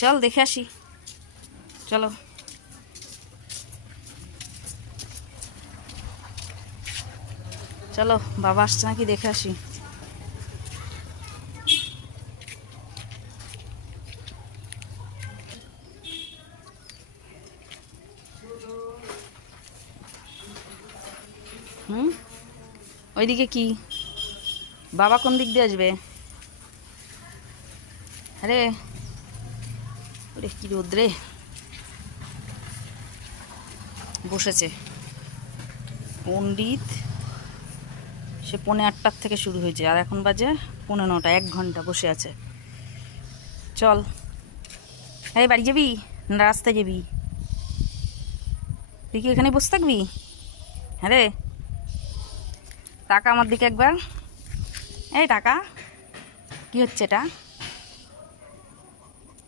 চল দেখে আসি, চলো। চলো বাবা আসছে নাকি দেখে আসি। ওইদিকে কি বাবা কোন দিক দিয়ে আসবে? আরে ওরে কি রোদ্রে বসেছে পণ্ডিত। সে 8:30 থেকে শুরু হয়েছে, আর এখন বাজে 9:15, 1 ঘন্টা বসে আছে। চল, এই বাড়ি যাবি না রাস্তায় যাবি? তুই কি এখানে বসে থাকবি? হ্যাঁ রে, টাকা আমার দিকে একবার। এই টাকা কি হচ্ছে এটা?